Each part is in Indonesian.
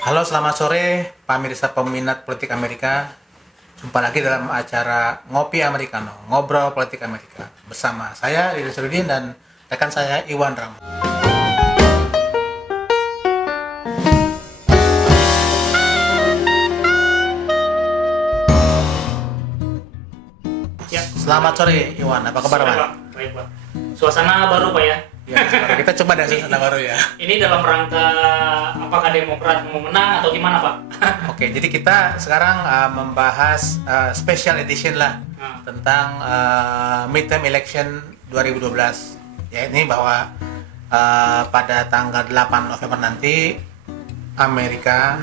Halo, selamat sore pemirsa peminat politik Amerika. Jumpa lagi dalam acara Ngopi Americano, Ngobrol Politik Amerika. Bersama saya, Riri Surudin, dan rekan saya, Iwan Ram. Ya, Selamat sore, Iwan. Apa kabar, sore, Pak? Pak. Baik, Pak. Suasana baru, Pak ya. Ya, kita coba dari suasana baru ya. Ini dalam rangka apakah Demokrat mau menang atau gimana, Pak? Oke, jadi kita sekarang membahas special edition lah tentang midterm election 2012. Ya, ini bahwa pada tanggal 8 November nanti Amerika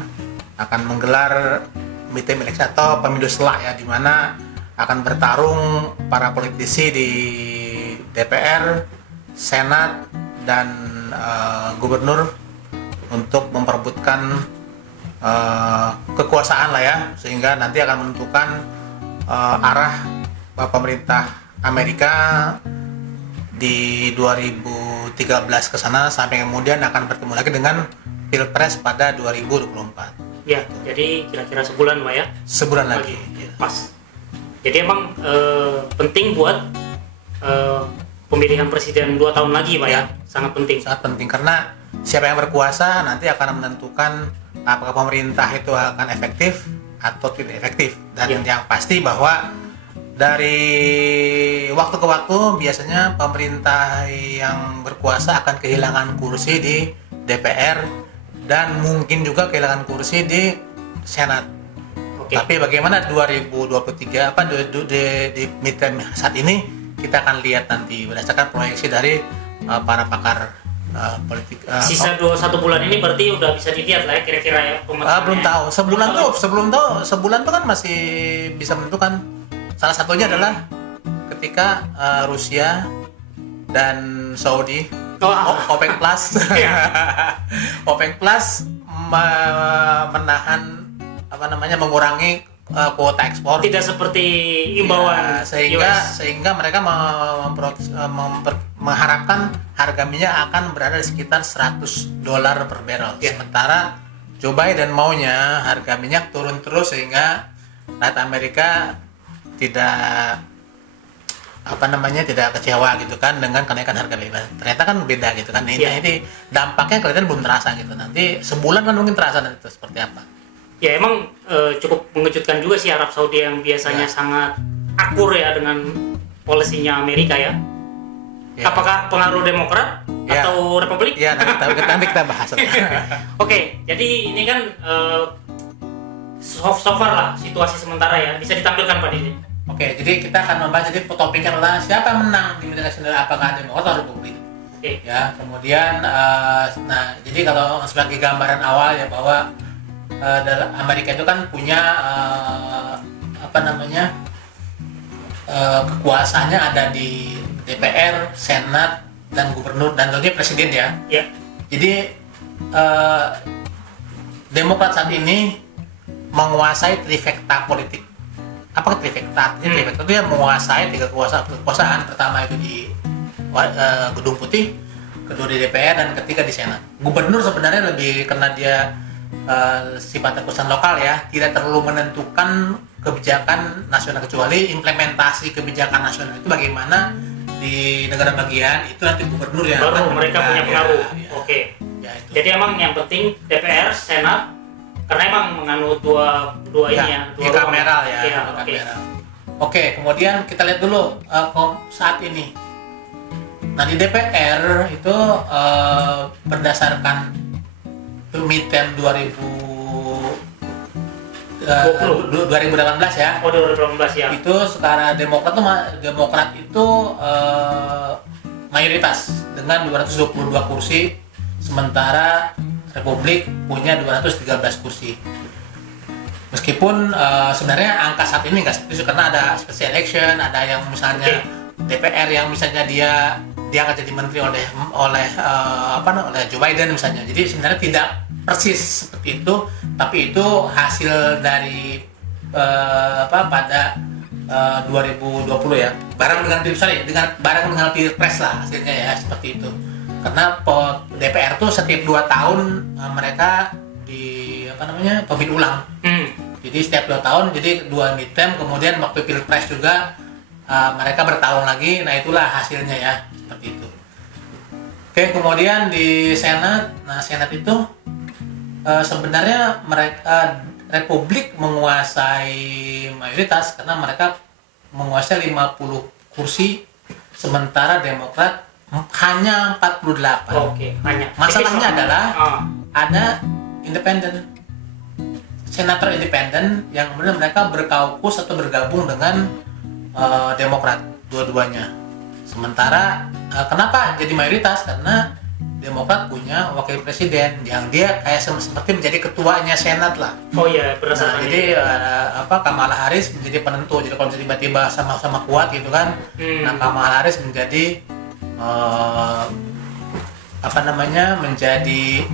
akan menggelar midterm election atau pemilu selak ya, di mana akan bertarung para politisi di DPR, Senat, dan gubernur untuk memperebutkan kekuasaan lah ya, sehingga nanti akan menentukan arah pemerintah Amerika di 2013 ke sana, sampai kemudian akan bertemu lagi dengan Pilpres pada 2024. Ya, jadi kira-kira sebulan, Pak ya. Sebulan lagi. Pas. Jadi emang penting buat pemilihan presiden 2 tahun lagi, Pak ya. Sangat penting. Sangat penting karena siapa yang berkuasa nanti akan menentukan apakah pemerintah itu akan efektif atau tidak efektif. Dan yang pasti bahwa dari waktu ke waktu biasanya pemerintah yang berkuasa akan kehilangan kursi di DPR dan mungkin juga kehilangan kursi di Senat. Tapi bagaimana 2023 di midterm saat ini, kita akan lihat nanti berdasarkan proyeksi dari para pakar politik. Sisa 1 bulan ini berarti udah bisa dilihat lah ya kira-kira ya pemetaannya. Belum tahu. Sebulan tuh kan masih bisa menentukan. Salah satunya adalah ketika Rusia dan Saudi OPEC Plus OPEC Plus menahan mengurangi kuota ekspor, tidak seperti imbauan sehingga mereka mengharapkan harga minyak akan berada di sekitar $100 per barrel. Sementara Joe Biden maunya harga minyak turun terus sehingga rakyat Amerika tidak tidak kecewa gitu kan dengan kenaikan harga BBM. Ternyata kan beda gitu kan. Ini dampaknya kelihatan belum terasa gitu. Nanti sebulan kan mungkin terasa nanti itu seperti apa. Ya emang cukup mengejutkan juga sih Arab Saudi yang biasanya sangat akur ya dengan polisinya Amerika ya. Apakah pengaruh Demokrat atau Republik? Ya, nanti kita bahas. Oke, jadi ini kan so far lah situasi sementara ya. Bisa ditampilkan Pak Didi. Oke, jadi kita akan membahas, jadi topiknya adalah siapa yang menang di midterm election, apakah Demokrat atau Republik. Ya, kemudian jadi kalau sebagai gambaran awal ya bahwa Amerika itu kan punya kekuasaannya ada di DPR, Senat, dan gubernur, dan tentunya presiden ya. Jadi Demokrat saat ini menguasai trifecta politik. Apa trifecta? Trifecta itu menguasai 3 kekuasaan. Pertama itu di Gedung Putih, kedua di DPR, dan ketiga di Senat. Gubernur sebenarnya lebih karena dia sifat kekuasaan lokal ya, tidak terlalu menentukan kebijakan nasional, kecuali implementasi kebijakan nasional itu bagaimana di negara bagian itu nanti gubernur yang baru mereka punya pengaruh. Jadi emang yang penting DPR, Senat, karena emang menganut dua kameral ya. Oke, kemudian kita lihat dulu saat ini. Nah, di DPR itu berdasarkan midterm 2018 ya. 2018 ya. Itu sekarang Demokrat itu mayoritas dengan 222 kursi, sementara Republik punya 213 kursi. Meskipun sebenarnya angka saat ini nggak seperti itu karena ada special election, ada yang misalnya DPR yang misalnya dia akan jadi menteri oleh Joe Biden misalnya. Jadi sebenarnya tidak persis seperti itu, tapi itu hasil dari pada 2020 ya. Barang dengan Pilpres lah hasilnya ya, seperti itu. Karena DPR tuh setiap 2 tahun mereka pemilu ulang. Jadi setiap 2 tahun, jadi 2 midterm, kemudian waktu pilpres juga mereka bertarung lagi. Nah itulah hasilnya ya, seperti itu. Oke, kemudian di Senat, nah Senat itu sebenarnya mereka Republik menguasai mayoritas karena mereka menguasai 50 kursi, sementara Demokrat hanya 48. Oke, hanya. Masalahnya adalah ada independen, senator independen yang kemudian mereka berkaukus atau bergabung dengan Demokrat dua-duanya. Sementara kenapa jadi mayoritas? Karena Demokrat punya wakil presiden yang dia kayak seperti menjadi ketuanya Senat lah. Oh iya, berdasarkan jadi Kamala Harris menjadi penentu. Jadi kalau tiba-tiba sama-sama kuat gitu kan, nah Kamala Harris menjadi menjadi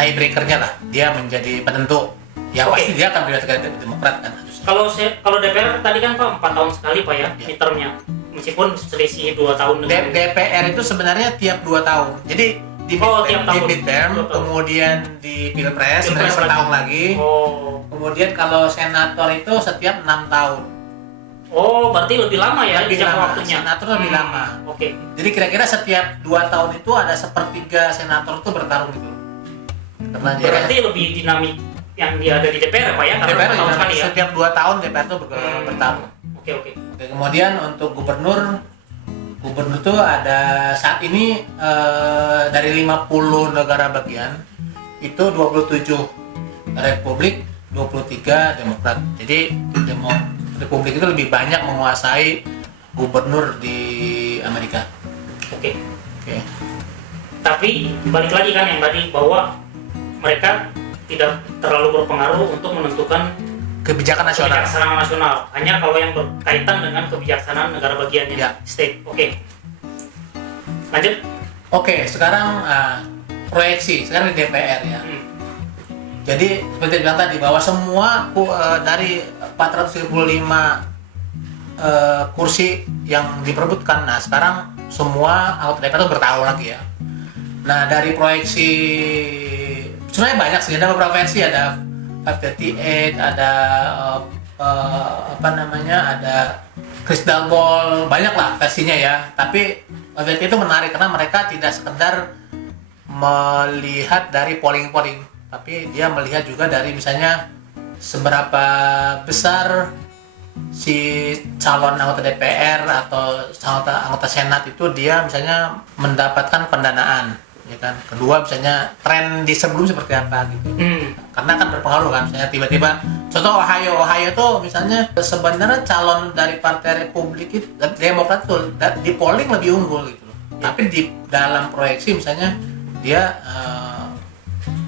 tiebreakernya lah. Dia menjadi penentu. Ya pasti dia akan berdasarkan Demokrat kan. Kalau DPR tadi kan Pak 4 tahun sekali Pak ya, midtermnya. Meskipun selisih 2 tahun dengan DPR itu sebenarnya tiap 2 tahun. Jadi di midterm, kemudian di pilpres setahun lagi. Kemudian kalau senator itu setiap 6 tahun. Oh, berarti lebih lama ya jangka waktunya. Senator lebih lama. Oke. Jadi kira-kira setiap 2 tahun itu ada sepertiga senator itu bertarung gitu. Berarti lebih dinamik yang dia ada di DPR Pak ya, karena DPR tahun sekali ya. Setiap 2 tahun DPR itu bertarung. Oke. Kemudian untuk gubernur itu ada saat ini dari 50 negara bagian itu 27 Republik, 23 Demokrat. Jadi Republik itu lebih banyak menguasai gubernur di Amerika. Oke. Tapi balik lagi kan yang tadi bahwa mereka tidak terlalu berpengaruh untuk menentukan kebijakan nasional. Hanya kalau yang berkaitan dengan kebijaksanaan negara bagiannya, state. Oke. Lanjut. Oke, sekarang proyeksi sekarang di DPR ya. Jadi seperti bilang tadi bahwa semua dari 475 kursi yang diperebutkan, nah sekarang semua anggota DPR itu bertarung lagi ya. Nah dari proyeksi sebenarnya banyak sih, ada beberapa versi, ada 538, ada ada crystal ball, banyak lah versinya ya. Tapi versi itu menarik karena mereka tidak sekedar melihat dari polling, tapi dia melihat juga dari misalnya seberapa besar si calon anggota DPR atau anggota Senat itu dia misalnya mendapatkan pendanaan, ya kan. Kedua misalnya tren di sebelum seperti apa gitu. Karena kan berpengaruh kan, misalnya tiba-tiba contoh Ohio tuh misalnya sebenarnya calon dari Partai Republik itu Demokrat tuh di polling lebih unggul gitu loh. Tapi di dalam proyeksi misalnya dia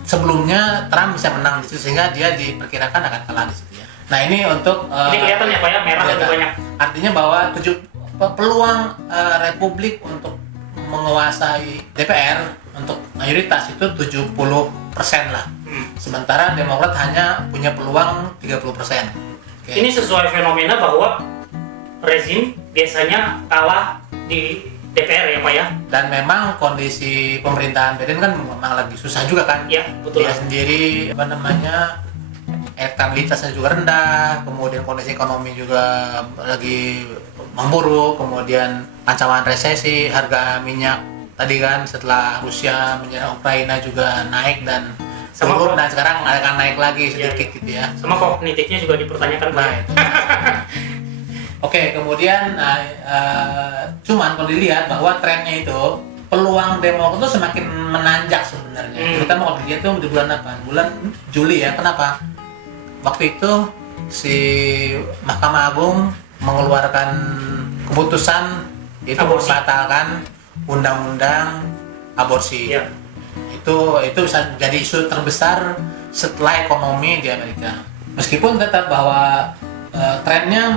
sebelumnya Trump bisa menang di situ sehingga dia diperkirakan akan kalah di situ ya. Nah ini untuk ini kelihatan ya Pak ya, merah lebih banyak. Artinya bahwa peluang Republik untuk menguasai DPR untuk mayoritas itu 70% lah. Sementara Demokrat hanya punya peluang 30%. Ini sesuai fenomena bahwa rezim biasanya kalah di DPR ya Pak ya. Dan memang kondisi pemerintahan Biden kan memang lagi susah juga kan. Ya, betul. Dia sendiri elektabilitasnya juga rendah, kemudian kondisi ekonomi juga lagi memburuk, kemudian ancaman resesi, harga minyak tadi kan setelah Rusia menyerang Ukraina juga naik dan turun, dan sekarang akan naik lagi sedikit gitu ya. Sama kognitifnya juga dipertanyakan. Nah, itu. Oke, kemudian cuman kalau dilihat bahwa trennya itu peluang Demokrat itu semakin menanjak sebenarnya. Terutama kalau dilihat tuh di bulan apa? Bulan Juli ya. Kenapa? Waktu itu si Mahkamah Agung mengeluarkan keputusan itu membatalkan undang-undang aborsi. Ya. Itu bisa jadi isu terbesar setelah ekonomi di Amerika. Meskipun tetap bahwa trennya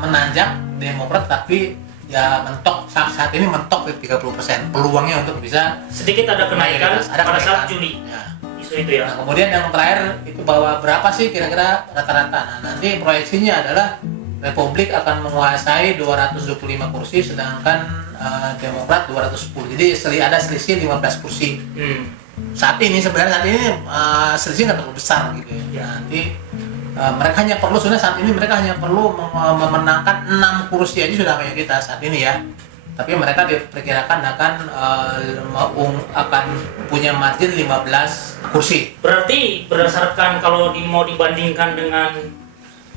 menanjak Demokrat, tapi ya mentok saat ini mentok di 30%. Peluangnya untuk bisa sedikit ada kenaikan pada saat Juli. Ya. Isu itu ya. Nah, kemudian yang terakhir itu bahwa berapa sih kira-kira rata-rata. Nah, nanti proyeksinya adalah Republik akan menguasai 225 kursi sedangkan Demokrat 210. Jadi ada selisih 15 kursi. sebenarnya saat ini selisih nggak terlalu besar gitu ya. Nanti mereka hanya perlu sebenarnya saat ini mereka hanya perlu memenangkan 6 kursi aja sudah mayoritas saat ini ya. Tapi mereka diperkirakan akan punya margin 15 kursi. Berarti berdasarkan kalau mau dibandingkan dengan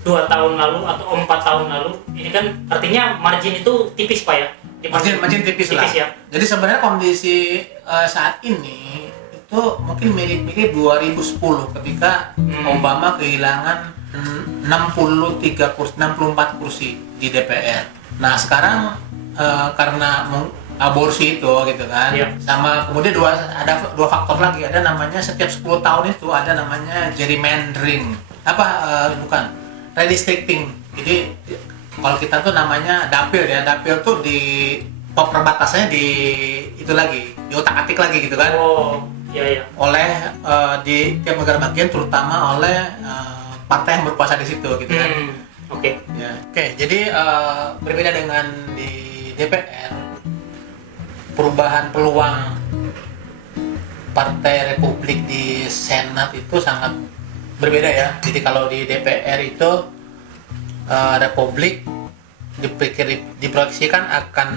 2 tahun lalu atau 4 tahun lalu, ini kan artinya margin itu tipis Pak ya? Margin tipis lah. Ya? Jadi sebenarnya kondisi saat ini itu mungkin mirip-mirip 2010 ketika Obama kehilangan 64 kursi di DPR. Nah sekarang karena aborsi itu gitu kan, sama kemudian ada dua faktor lagi, ada namanya setiap 10 tahun itu ada namanya gerrymandering, redistricting. Jadi kalau kita tuh namanya dapil ya, dapil tuh di perbatasannya diotak-atik lagi gitu kan. Oleh di tiap negara bagian, terutama oleh partai yang berkuasa di situ gitu kan. Oke, jadi berbeda dengan di DPR, perubahan peluang Partai Republik di Senat itu sangat berbeda ya. Jadi kalau di DPR itu Republik diproyeksikan akan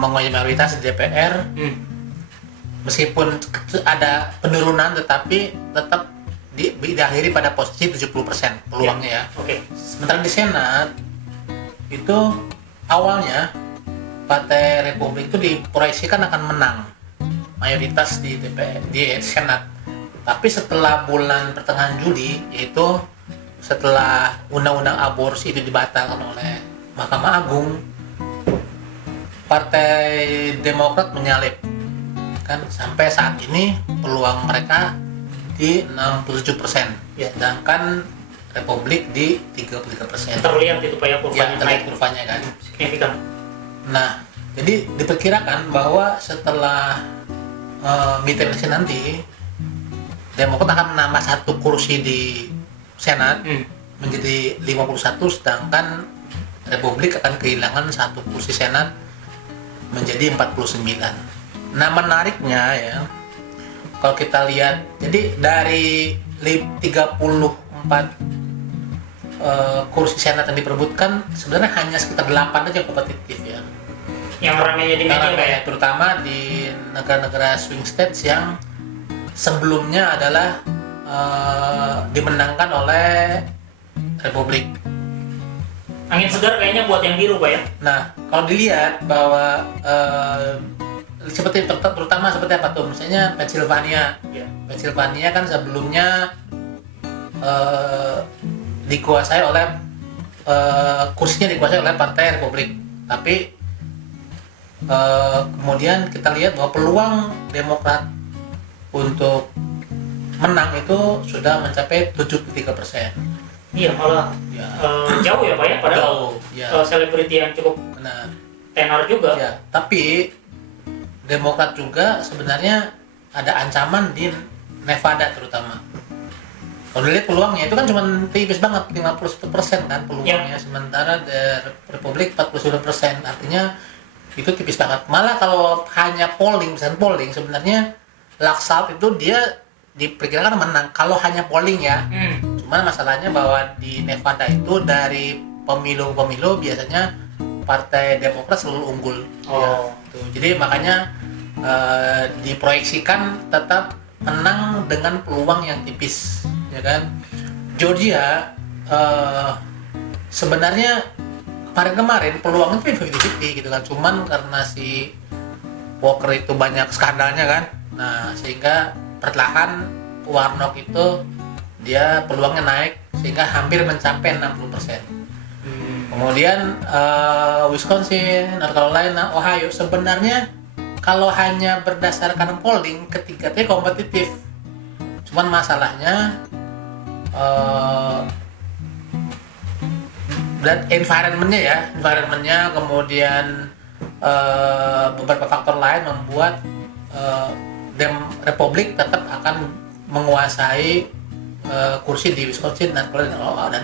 menguasai mayoritas di DPR, meskipun ada penurunan tetapi tetap diakhiri pada posisi 70% peluangnya ya. Sementara di Senat itu awalnya Partai Republik itu diproyeksikan akan menang mayoritas di DPR, di Senat. Tapi setelah bulan pertengahan Juli, yaitu setelah undang-undang aborsi itu dibatalkan oleh Mahkamah Agung, Partai Demokrat menyalip. Kan sampai saat ini peluang mereka di 67%, sedangkan Republik di 33%. Terlihat itu Pak ya kurvanya. Ya, terlihat kurvanya kan. Signifikan. Nah, jadi diperkirakan bahwa setelah midterm election nanti, Demokrat akan menambah 1 kursi di Senat menjadi 51, sedangkan Republik akan kehilangan 1 kursi Senat menjadi 49. Nah, menariknya ya, kalau kita lihat, jadi dari 34 kursi Senat yang diperebutkan sebenarnya hanya sekitar 8 aja kompetitif ya. Yang ramainya di media ya, terutama di negara-negara swing states yang sebelumnya adalah dimenangkan oleh Republik. Angin segar kayaknya buat yang biru Pak ya. Nah, kalau dilihat bahwa terutama seperti apa tuh, misalnya Pennsylvania kan sebelumnya dikuasai oleh kursinya dikuasai oleh Partai Republik, tapi kemudian kita lihat bahwa peluang Demokrat untuk menang itu sudah mencapai 73%. Iya, malah jauh ya Pak ya, padahal selebriti yang cukup tenar juga. Ya, tapi Demokrat juga sebenarnya ada ancaman di Nevada terutama. Kalau dilihat peluangnya itu kan cuma tipis banget, 51% kan peluangnya, sementara dari Republik 49%, artinya itu tipis banget. Malah kalau hanya polling sebenarnya Laksalt itu dia diperkirakan menang kalau hanya polling ya. Cuman masalahnya bahwa di Nevada itu dari pemilu-pemilu biasanya Partai Demokrat selalu unggul. Ya, gitu. Jadi makanya diproyeksikan tetap menang dengan peluang yang tipis, ya kan. Georgia sebenarnya kemarin peluangnya itu 50-50 gitu kan, cuman karena si Walker itu banyak skandalnya kan, nah sehingga perlahan Warnock itu dia peluangnya naik sehingga hampir mencapai 60%. Kemudian Wisconsin, North Carolina, Ohio sebenarnya kalau hanya berdasarkan polling ketiga-tiganya kompetitif. Cuman masalahnya dan environmentnya kemudian beberapa faktor lain membuat Republik tetap akan menguasai kursi di Wisconsin dan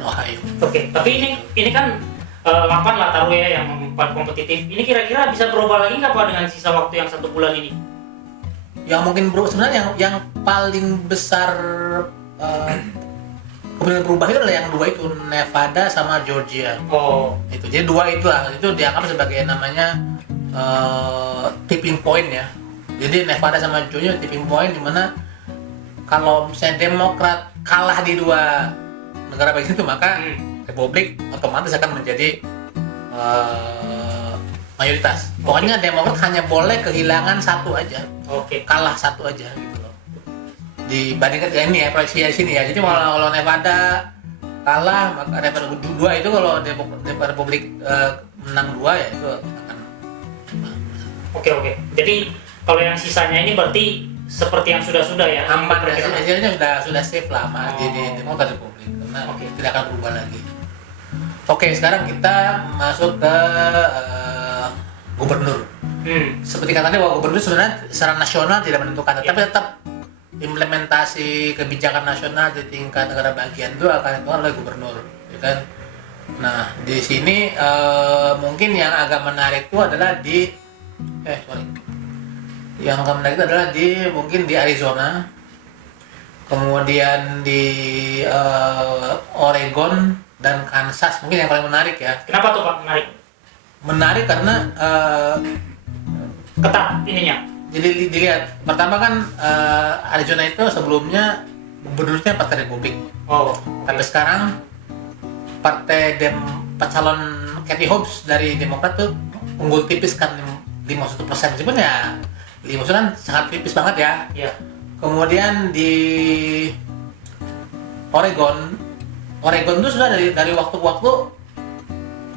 Ohio. Oke, tapi ini kan 8 lah taruh ya yang 4 kompetitif. Ini kira-kira bisa berubah lagi nggak Pak dengan sisa waktu yang 1 bulan ini? yang mungkin sebenarnya yang paling besar kemudian berubah itu adalah yang dua itu, Nevada sama Georgia. Itu jadi dua itulah, itu dianggap sebagai namanya tipping point ya. Jadi Nevada sama Georgia tipping point di mana kalau misalnya Demokrat kalah di dua negara bagian itu, maka Republik otomatis akan menjadi mayoritas. Pokoknya Demokrat hanya boleh kehilangan satu aja, kalah satu aja gitu loh. Dibandingkan ya ini ya proyeksi di sini ya. Jadi kalau Nevada kalah, maka Nevada dua itu kalau Republik menang dua ya itu akan. Oke. Jadi kalau yang sisanya ini berarti seperti yang sudah ya. Aman ya. Hasilnya sudah safe lah di Demokrat Republik karena tidak akan berubah lagi. Oke, sekarang kita masuk ke gubernur. Seperti katanya bahwa gubernur sebenarnya secara nasional tidak menentukan, tapi tetap implementasi kebijakan nasional di tingkat negara bagian itu akan ditentukan oleh gubernur, ya kan? Nah, di sini mungkin yang agak menarik itu adalah mungkin di Arizona, kemudian di Oregon dan Kansas mungkin yang paling menarik ya. Kenapa tuh Pak menarik? Menarik karena ketat ininya. Jadi dilihat pertama kan Arizona itu sebelumnya gubernurnya Partai Republik. Tapi sekarang calon Kathy Hobbs dari Demokrat tuh unggul tipis kan 51%, meskipun ya 51% kan sangat tipis banget ya. Iya. Kemudian di Oregon itu sudah dari waktu ke waktu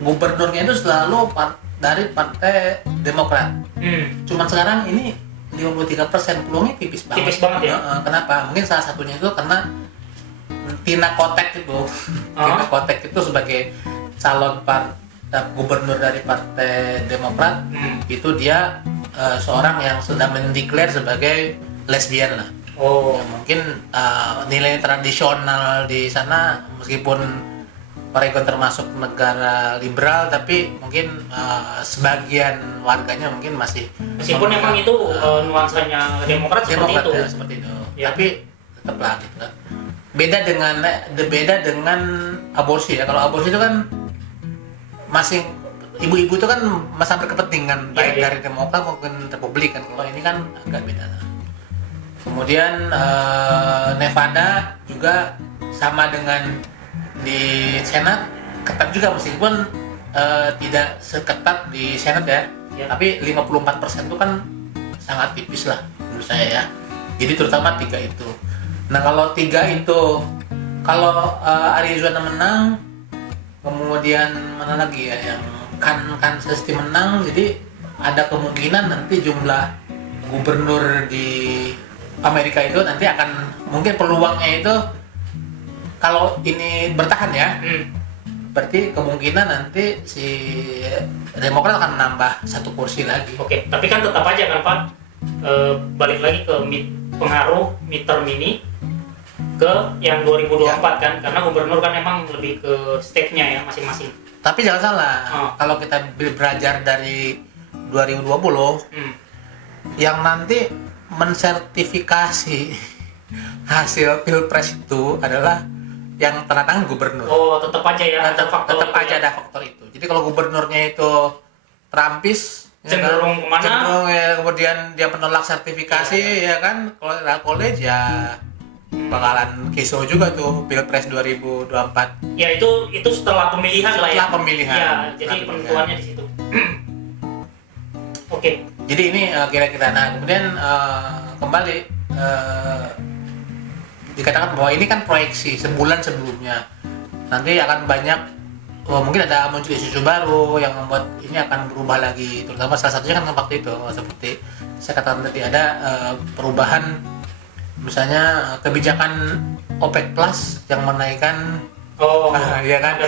gubernurnya itu selalu dari Partai Demokrat. Cuman sekarang ini 53%, peluangnya tipis banget. Tipis banget ya. Kenapa? Mungkin salah satunya itu karena Tina Kotek itu. Tina Kotek itu sebagai calon gubernur dari Partai Demokrat, itu dia seorang yang sudah mendeklar sebagai lesbian lah. Ya, mungkin nilai tradisional di sana, meskipun Oregon termasuk negara liberal, tapi mungkin sebagian warganya mungkin masih meskipun memang itu nuansanya Demokrat seperti itu. Ya, seperti itu. Ya. Tapi tetaplah gitu kan. Beda dengan aborsi ya. Kalau aborsi itu kan masih ibu-ibu itu kan masa berkepentingan baik dari Demokrat maupun Republik kan. Kalau ini kan agak beda. Kemudian Nevada juga sama dengan di Senat, ketat juga meskipun tidak seketat di Senat ya. Tapi 54% itu kan sangat tipis lah menurut saya ya. Jadi terutama 3 itu. Nah kalau 3 itu, kalau Arizona menang, kemudian mana lagi ya yang Kansas menang, jadi ada kemungkinan nanti jumlah gubernur di Amerika itu nanti akan mungkin peluangnya itu kalau ini bertahan ya, berarti kemungkinan nanti si Demokrat akan menambah 1 kursi lagi. Oke, tapi kan tetap aja kan Pak, balik lagi ke pengaruh midterm ini ke yang 2024 kan, karena gubernur kan emang lebih ke state-nya ya masing-masing. Tapi jangan salah, kalau kita belajar dari 2020, yang nanti mensertifikasi hasil pilpres itu adalah yang tanda tangan gubernur. Tetap aja ya. Tetap aja ada faktor itu. Jadi kalau gubernurnya itu Trumpis, cenderung kemana? Cenderung ya, kemudian dia menolak sertifikasi ya kan. Kalau college ya bakalan kisruh juga tuh pilpres 2024. Ya itu setelah pemilihan lah ya. Setelah pemilihan. Ya, jadi penentuannya di situ. Oke. Jadi ini kira-kira. Nah kemudian kembali dikatakan bahwa ini kan proyeksi sebulan sebelumnya. Nanti akan banyak, mungkin ada muncul isu baru yang membuat ini akan berubah lagi. Terutama salah satunya kan waktu itu seperti saya katakan tadi ada perubahan, misalnya kebijakan OPEC Plus yang menaikkan, ya kan,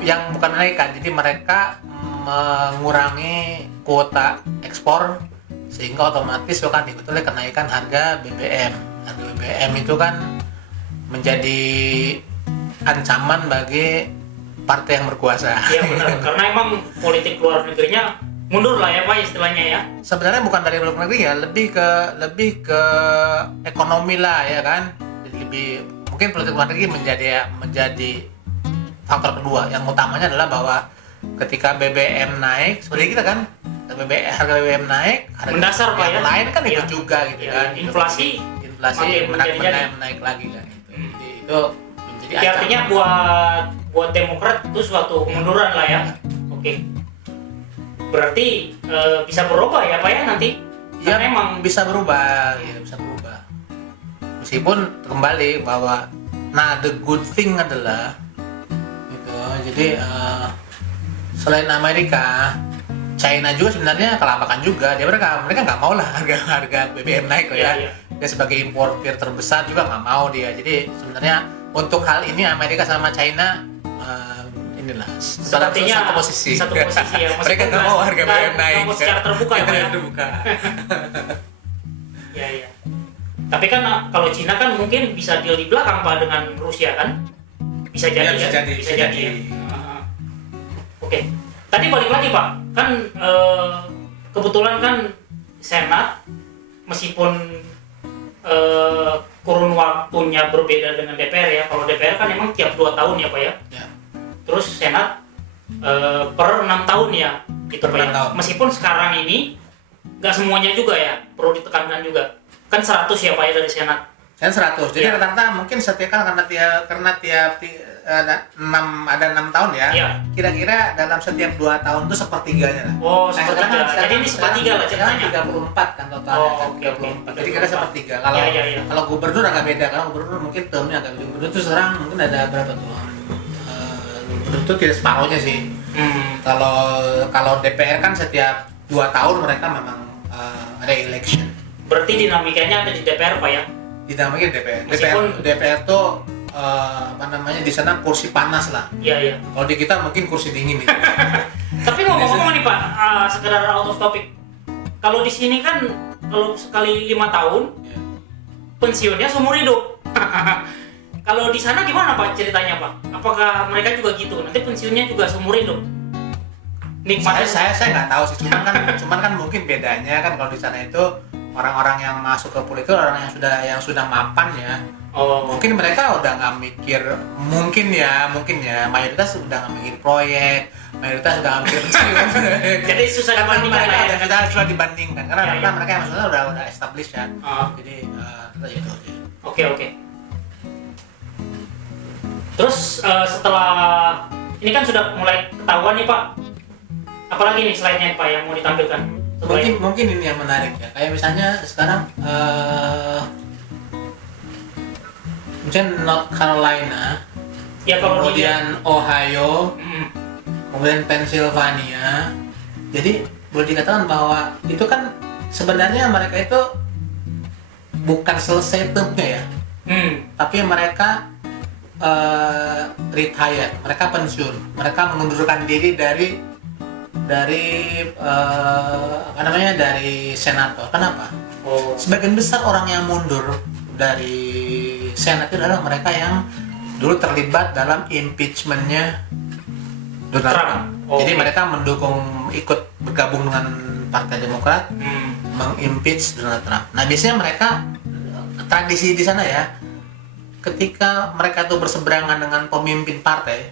yang bukan menaikkan, jadi mereka mengurangi kuota ekspor sehingga otomatis akan diikuti oleh kenaikan harga BBM. Harga BBM itu kan menjadi ancaman bagi partai yang berkuasa. Iya benar, karena emang politik luar negerinya mundur lah ya Pak istilahnya ya. Sebenarnya bukan dari luar negeri ya, lebih ke ekonomi lah ya kan. Jadi lebih mungkin politik luar negeri menjadi faktor kedua. Yang utamanya adalah bahwa ketika BBM naik, seperti kita kan, harga BBM naik, harga mendasar Pak yang ya. lain kan Iya. ikut juga gitu Iya, kan. inflasi menaik lagi kan. Jadi itu menjadi Jadi artinya buat Demokrat itu suatu kemunduran lah ya. Oke. Berarti bisa berubah ya Pak ya nanti? Ya, Karena emang bisa berubah, ya bisa berubah. Meskipun kembali bahwa, the good thing adalah, gitu. Jadi selain Amerika, China juga sebenarnya kelabakan juga. Mereka nggak mau lah harga BBM naik loh ya. Iya. Dia sebagai importir terbesar juga nggak mau dia. Jadi sebenarnya untuk hal ini Amerika sama China inilah sepertinya satu posisi ya. mereka nggak mau harga BBM naik secara terbuka ya Pak ya. terbuka. Ya. Tapi kan kalau Cina kan mungkin bisa deal di belakang Pak dengan Rusia kan? Bisa jadi Ya, bisa jadi. ya. Oke. Tadi balik lagi Pak, kan kebetulan kan Senat meskipun kurun waktunya berbeda dengan DPR ya. Kalau DPR kan emang tiap 2 tahun ya Pak ya. Ya. Terus Senat per 6 tahun ya gitu Per Pak ya. 6 tahun. Meskipun sekarang ini nggak semuanya juga ya, perlu ditekankan juga. Kan 100 ya Pak ya dari Senat. Dan 100. Jadi Ya. rata-rata mungkin setiap kan karena tiap ada 6 tahun ya. Ya. Kira-kira dalam setiap 2 tahun itu sepertiganya lah. Oh, sekarang sepertiga. Jadi ini sepertiga lah sekarang ceritanya. 34 kan totalnya. Oh, kan, oke, 34. oke. Jadi kira sepertiga. Kalau Ya. kalau gubernur agak beda, karena gubernur mungkin termnya agak beda. Gubernur itu sekarang mungkin ada berapa tuh? Gubernur itu tidak separuhnya sih. Kalau DPR kan setiap 2 tahun mereka memang ada election. Berarti dinamikanya ada di DPR Pak ya? Dinamiknya DPR. Meskipun- DPR tuh di sana kursi panas lah. Iya. Kalau di kita mungkin kursi dingin nih. Tapi ngomong-ngomong nih Pak, sekedar out of topic. Kalau di sini kan kalau sekali 5 tahun Ya. pensiunnya seumur hidup. Kalau di sana gimana Pak ceritanya Pak? Apakah mereka juga gitu? Nanti pensiunnya juga seumur hidup? Nikmatnya Saya nggak tahu sih. Cuman kan mungkin bedanya kan kalau di sana itu orang-orang yang masuk ke politik orang yang sudah mapan ya. Oh, Mungkin mereka udah nggak mikir, mungkin ya mayoritas udah nggak mikir proyek, mayoritas udah nggak mikir pensiun. jadi susah dibandingkan lah ya. Sudah dibandingkan karena Ya. mereka yang maksudnya udah established ya. Oh. Jadi itu aja. Oke. Terus setelah ini kan sudah mulai ketahuan nih Pak. Apalagi nih selainnya Pak yang mau ditampilkan? Setelah ini? Mungkin ini yang menarik ya. Kayak misalnya sekarang misalnya North Carolina, Ya kalau kemudian Ohio, kemudian Pennsylvania. Jadi boleh dikatakan bahwa itu kan sebenarnya mereka itu bukan selesai termnya ya, tapi mereka retired, mereka pensiun, mereka mengundurkan diri dari senator. Kenapa? Oh. Sebagian besar orang yang mundur dari senat itu adalah mereka yang dulu terlibat dalam impeachmentnya Donald Trump. Oh, Jadi oke. mereka ikut bergabung dengan Partai Demokrat mengimpeach Donald Trump. Nah biasanya mereka tradisi di sana ya, ketika mereka tuh berseberangan dengan pemimpin partai,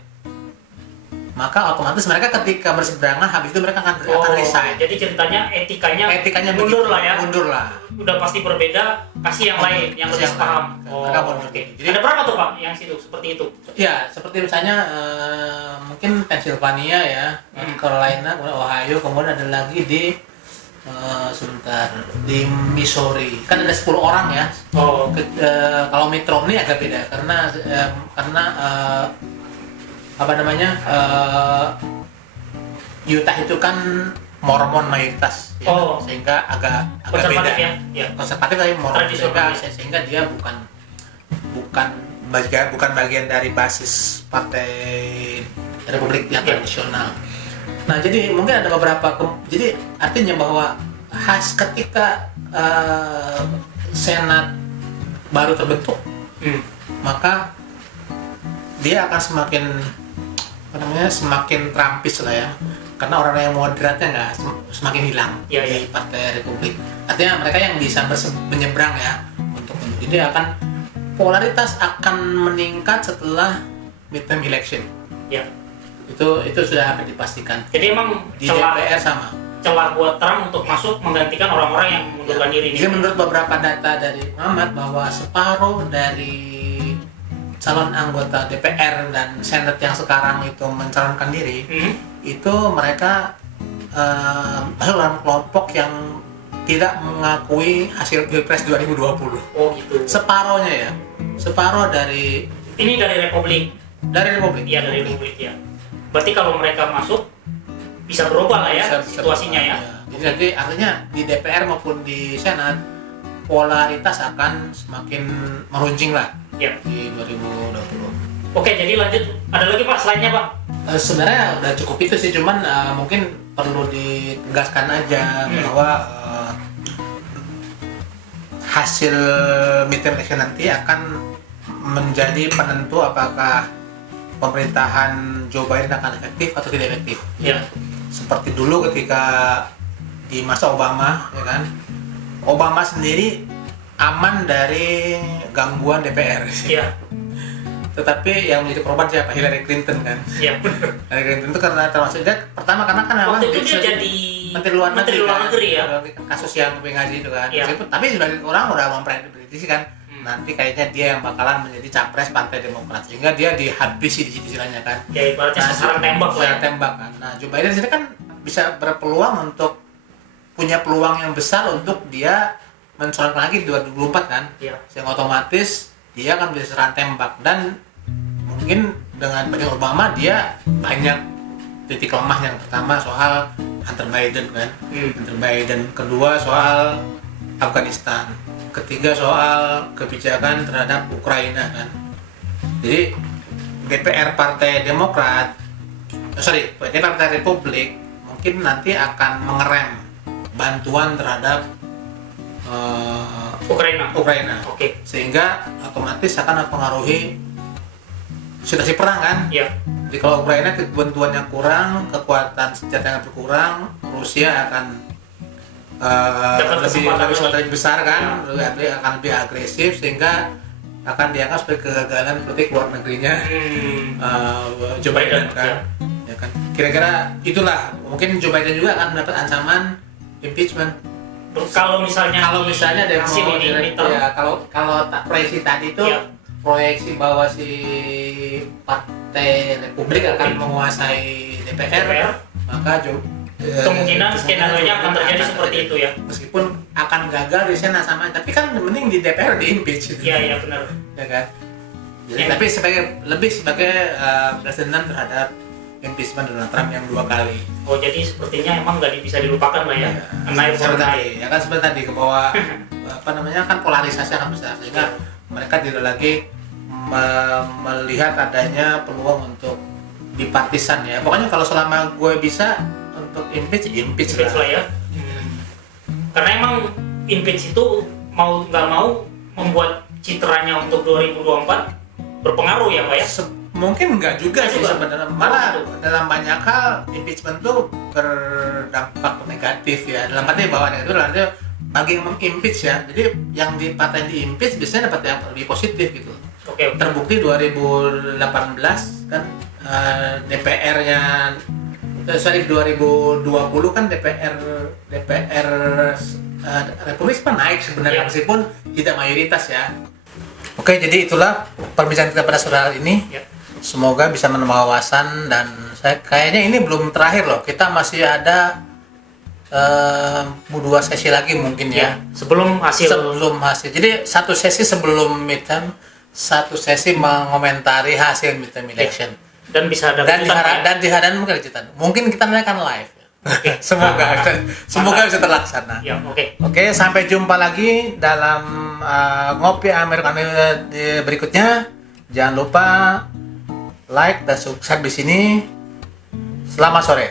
maka otomatis mereka ketika berseberangan habis itu mereka akan resign. Jadi ceritanya etikanya begitu, mundur lah ya. mundur lah. Udah pasti berbeda, kasih yang lain yang Kasih lebih yang paham. lain. Mereka mundur. Oke. Jadi- Ada berapa tuh Pak yang situ seperti itu? Ya, seperti misalnya mungkin Pennsylvania ya, North Carolina, kemudian Ohio, kemudian ada lagi di di Missouri. Kan ada 10 orang ya. Oh. Kalau Mitt Romney agak beda karena Utah itu kan Mormon mayoritas ya, Oh. sehingga agak beda. Konservatif ya? Ya. Konservatif tapi Mormon Tradisional. sehingga dia bukan bagian dari basis partai Republik yang Ya. tradisional. Nah, jadi mungkin ada beberapa jadi artinya bahwa ketika Senat baru terbentuk, maka dia akan semakin Trumpis lah ya. karena orang yang moderatnya nggak semakin hilang Ya, di Partai Republik. Artinya mereka yang bisa menyeberang ya untuk jadi akan popularitas akan meningkat setelah midterm election. Ya. Itu sudah hampir dipastikan. Jadi emang Di DPR sama. celah buat Trump untuk masuk menggantikan orang-orang yang mengundurkan diri. Jadi menurut beberapa data dari Muhammad bahwa separuh dari calon anggota DPR dan Senat yang sekarang itu mencalonkan diri, itu mereka masuk dalam kelompok yang tidak mengakui hasil Pilpres 2020. Oh gitu. Separohnya ya, separoh dari Ini dari Republik. Republik. Iya, dari Republik ya. Berarti kalau mereka masuk bisa berubah lah ya situasinya ya. Jadi nanti artinya di DPR maupun di Senat polaritas akan semakin meruncing lah Ya. di 2020. Oke, jadi lanjut. Ada lagi Pak selainnya Pak? Sebenarnya udah cukup itu sih, cuman mungkin perlu ditegaskan aja bahwa hasil midterm election nanti akan menjadi penentu apakah pemerintahan Joe Biden akan efektif atau tidak efektif. Ya. Seperti dulu ketika di masa Obama, ya kan, Obama sendiri aman dari gangguan DPR. Iya. Tetapi yang menjadi korban siapa? Hillary Clinton kan. Iya. Hillary Clinton itu karena termasuk dia pertama karena kan memang Waktu itu dia jadi Menteri Luar Negeri ya. Kasus yang Benghazi itu kan. Iya. Meskipun, tapi sebagian orang udah memprediksi kan nanti kayaknya dia yang bakalan menjadi capres Partai Demokrat, sehingga dia dihabisi di istilahnya kan. Ya ibaratnya sasaran tembak lah ya. Sasaran tembak kan. Nah, Joe Biden sini kan bisa berpeluang untuk punya peluang yang besar untuk dia mencalonkan lagi di 2024 kan. Iya. Sehingga otomatis dia akan bisa sasaran tembak, dan mungkin dengan Biden Obama dia banyak titik lemah. Yang pertama soal Hunter Biden kan. Hunter Biden, kedua soal Afghanistan, ketiga soal kebijakan terhadap Ukraina kan. Jadi DPR Partai Demokrat, DPR Partai Republik mungkin nanti akan mengerem bantuan terhadap Ukraina. Oke. Sehingga otomatis akan mempengaruhi situasi perang kan. Iya. Jadi kalau Ukraina bantuannya kurang, kekuatan senjatanya berkurang, Rusia akan lebih besar kan, akan lebih agresif, sehingga akan dianggap sebagai kegagalan politik luar negerinya Joe Biden kan. Ya kan. Kira-kira itulah, mungkin Joe Biden juga akan mendapat ancaman impeachment. Kalau misalnya ada hasil ini ya, kalau proyeksi tadi itu proyeksi bahwa si Partai Republik akan menguasai DPR, maka kemungkinan skenario-nya akan terjadi seperti itu ya. Meskipun akan gagal di Senat sama, tapi kan mending di DPR di impeach. Iya benar. Ya kan. Jadi, tapi lebih sebagai presidenan terhadap impeachment Donald Trump yang 2 kali. Oh, jadi sepertinya emang nggak bisa dilupakan lah ya. Ya kan seperti tadi ke bawah kan polarisasi akan besar, sehingga mereka tidak lagi melihat adanya peluang untuk bipartisan ya. Pokoknya kalau selama gue bisa untuk impeach lah ya. Karena emang impeach itu mau nggak mau membuat citranya untuk 2024 berpengaruh ya Pak ya. Mungkin enggak juga sih sebenarnya, malah dalam banyak hal impeachment tuh berdampak negatif ya, dalam arti bahwa itu nanti bagi yang mengimpeach ya, jadi yang dipaten di impeach biasanya dapat yang lebih positif gitu. Oke. Terbukti 2018 kan DPR-nya 2020 kan DPR Republik naik sebenarnya meskipun tidak mayoritas ya. Oke, jadi itulah perbincangan kita pada sore hari ini. Semoga bisa menambah wawasan, dan kayaknya ini belum terakhir loh. Kita masih ada 2 sesi lagi mungkin ya. Sebelum hasil. Jadi 1 sesi sebelum midterm, 1 sesi mengomentari hasil midterm election. Dan bisa ada kejutan mungkin kejutan. Mungkin kita akan live. Okay. Semoga bisa terlaksana. Ya, Oke, sampai jumpa lagi dalam ngopi Americano berikutnya. Jangan lupa like dan subscribe di sini. Selamat sore.